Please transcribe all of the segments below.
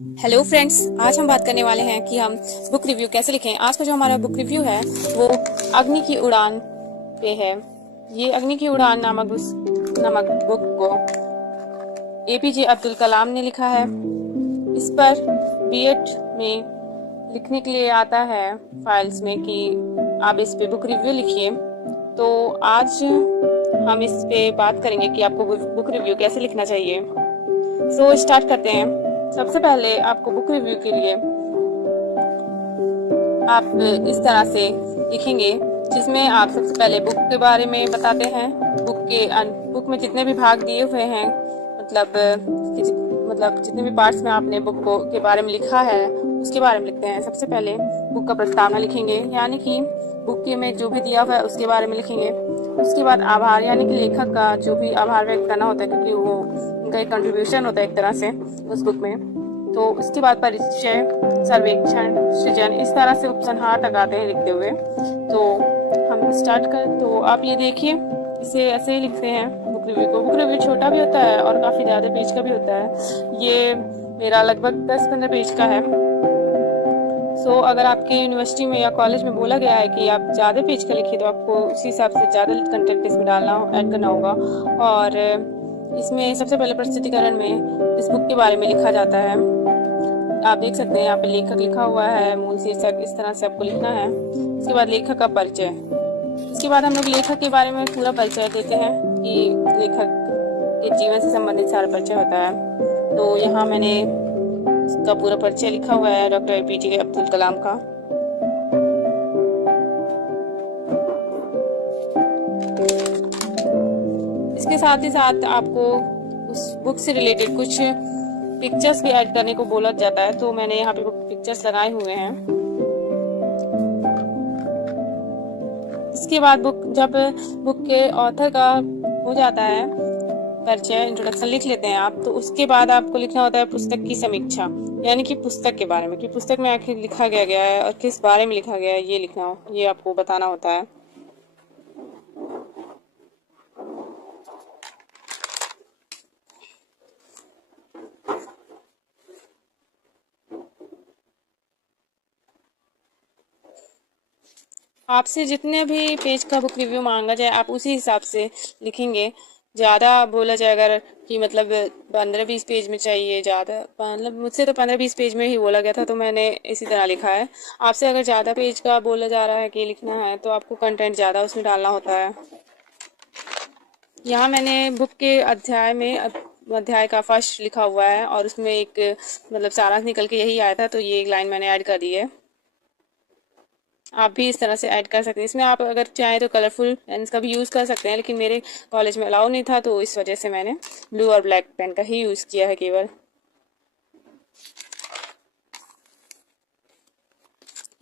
Hello friends, आज हम बात करने वाले हैं कि हम बुक रिव्यू कैसे लिखें। आज का जो हमारा बुक रिव्यू है वो अग्नि की उड़ान पे है। ये अग्नि की उड़ान नामक बुक को एपीजे अब्दुल कलाम ने लिखा है। इस पर बीएड में लिखने के लिए आता है फाइल्स में कि आप इस पे बुक रिव्यू लिखिए। तो आज हम इस पे बात करेंगे कि आपको बुक रिव्यू कैसे लिखना चाहिए। सो स्टार्ट करते हैं। सबसे पहले आपको बुक रिव्यू के लिए आप इस तरह से लिखेंगे, जिसमें आप सबसे पहले बुक के बारे में बताते हैं। बुक में जितने भी भाग दिए हुए हैं, मतलब जितने भी पार्ट्स में आपने बुक को के बारे में लिखा है उसके बारे में लिखते हैं। सबसे पहले बुक का प्रस्तावना लिखेंगे, यानी कि बुक के में जो भी दिया हुआ है उसके बारे में लिखेंगे। उसके बाद आभार, यानी कि लेखक का जो भी आभार व्यक्त करना होता है, क्योंकि वो उनका एक कंट्रीब्यूशन होता है एक तरह से उस बुक में। तो उसके बाद परिचय, सर्वेक्षण, सृजन, इस तरह से उपसंहार तक आते हैं लिखते हुए। तो हम स्टार्ट कर, तो आप ये देखिए, इसे ऐसे ही लिखते हैं बुक रिव्यू को। बुक रिव्यू छोटा भी होता है और काफ़ी ज़्यादा पेज का भी होता है। ये मेरा लगभग 10-15 पेज का है। सो अगर आपके यूनिवर्सिटी में या कॉलेज में बोला गया है कि आप ज़्यादा पेज का लिखिए, तो आपको उसी हिसाब से ज़्यादा कंटेंट इसमें ऐड करना होगा। और इसमें सबसे पहले प्रस्तुतिकरण में इस बुक के बारे में लिखा जाता है। आप देख सकते हैं यहाँ पे लेखक लिखा हुआ है, मूल शीर्षक, इस तरह से आपको लिखना है। उसके बाद लेखक का परिचय। इसके बाद हम लोग लेखक के बारे में पूरा परिचय देते हैं कि लेखक के जीवन से संबंधित सारा परिचय होता है। तो यहाँ मैंने इसका पूरा परिचय लिखा हुआ है, डॉक्टर एपीजे अब्दुल कलाम का। इसके साथ ही साथ आपको उस बुक से रिलेटेड कुछ पिक्चर्स भी ऐड करने को बोला जाता है। तो मैंने यहाँ पे पिक्चर्स लगाए हुए हैं। इसके बाद बुक के ऑथर का हो जाता है परिचय, इंट्रोडक्शन लिख लेते हैं आप। तो उसके बाद आपको लिखना होता है पुस्तक की समीक्षा, यानी कि पुस्तक के बारे में, कि पुस्तक में आखिर लिखा गया है और किस बारे में लिखा गया है, ये आपको बताना होता है। आपसे जितने भी पेज का बुक रिव्यू मांगा जाए आप उसी हिसाब से लिखेंगे। ज़्यादा बोला जाए अगर कि मतलब 15-20 पेज में चाहिए, ज़्यादा मतलब मुझसे तो 15-20 पेज में ही बोला गया था, तो मैंने इसी तरह लिखा है। आपसे अगर ज़्यादा पेज का बोला जा रहा है कि लिखना है, तो आपको कंटेंट ज़्यादा उसमें डालना होता है। यहाँ मैंने बुक के अध्याय का फर्स्ट लिखा हुआ है और उसमें एक मतलब सारांश निकल के यही आया था, तो ये एक लाइन मैंने ऐड कर दी है। आप भी इस तरह से ऐड कर सकते हैं। इसमें आप अगर चाहें तो कलरफुल पेन्स का भी यूज़ कर सकते हैं, लेकिन मेरे कॉलेज में अलाउ नहीं था, तो इस वजह से मैंने ब्लू और ब्लैक पेन का ही यूज़ किया है केवल।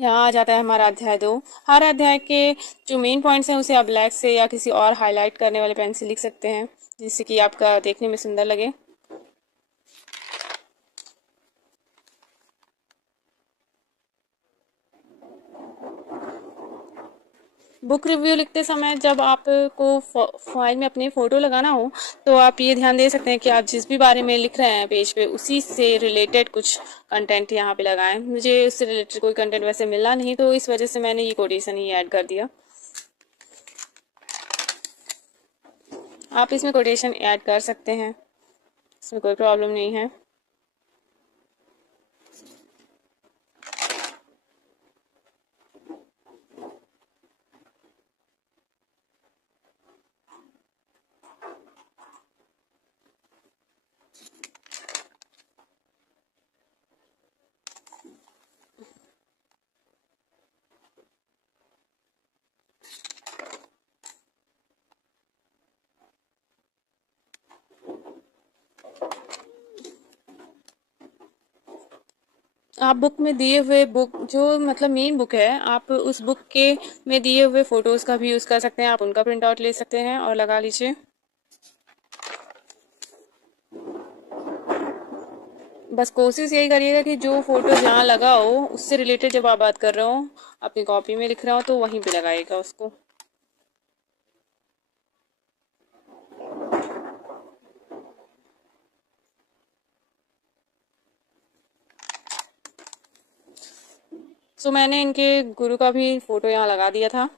यहाँ आ जाता है हमारा अध्याय 2। हर अध्याय के जो मेन पॉइंट्स हैं उसे आप ब्लैक से या किसी और हाईलाइट करने वाले पेन से लिख सकते हैं, जिससे कि आपका देखने में सुंदर लगे। बुक रिव्यू लिखते समय जब आपको फाइल में अपनी फ़ोटो लगाना हो, तो आप ये ध्यान दे सकते हैं कि आप जिस भी बारे में लिख रहे हैं पेज पे, उसी से रिलेटेड कुछ कंटेंट यहाँ पे लगाएं। मुझे उससे रिलेटेड कोई कंटेंट वैसे मिला नहीं, तो इस वजह से मैंने ये कोटेशन ही ऐड कर दिया। आप इसमें कोटेशन ऐड कर सकते हैं, इसमें कोई प्रॉब्लम नहीं है। आप बुक में दिए हुए बुक जो मतलब मेन बुक है, आप उस बुक के में दिए हुए फ़ोटोज़ का भी यूज़ कर सकते हैं। आप उनका प्रिंट आउट ले सकते हैं और लगा लीजिए। बस कोशिश यही करिएगा कि जो फ़ोटो जहाँ लगा हो उससे रिलेटेड जब आप बात कर रहे हो, अपनी कॉपी में लिख रहे हो, तो वहीं पे लगाइएगा उसको। सो मैंने इनके गुरु का भी फोटो यहाँ लगा दिया था।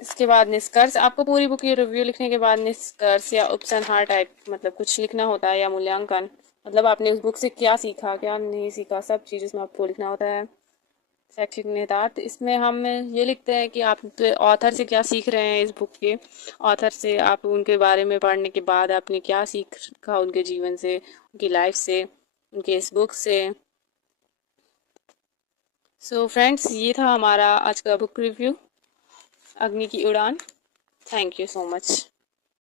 इसके बाद निष्कर्ष, आपको पूरी बुक की रिव्यू लिखने के बाद निष्कर्ष या उपसंहार टाइप मतलब कुछ लिखना होता है, या मूल्यांकन, मतलब आपने उस बुक से क्या सीखा क्या नहीं सीखा, सब चीज़ इसमें आपको लिखना होता है। शैक्षिक निहितार्थ, इसमें हम ये लिखते हैं कि आप ऑथर से क्या सीख रहे हैं, इस बुक के ऑथर से आप उनके बारे में पढ़ने के बाद आपने क्या सीखा उनके जीवन से, उनकी लाइफ से, उनके इस बुक से। सो फ्रेंड्स, ये था हमारा आज का बुक रिव्यू, अग्नि की उड़ान। Thank you so much.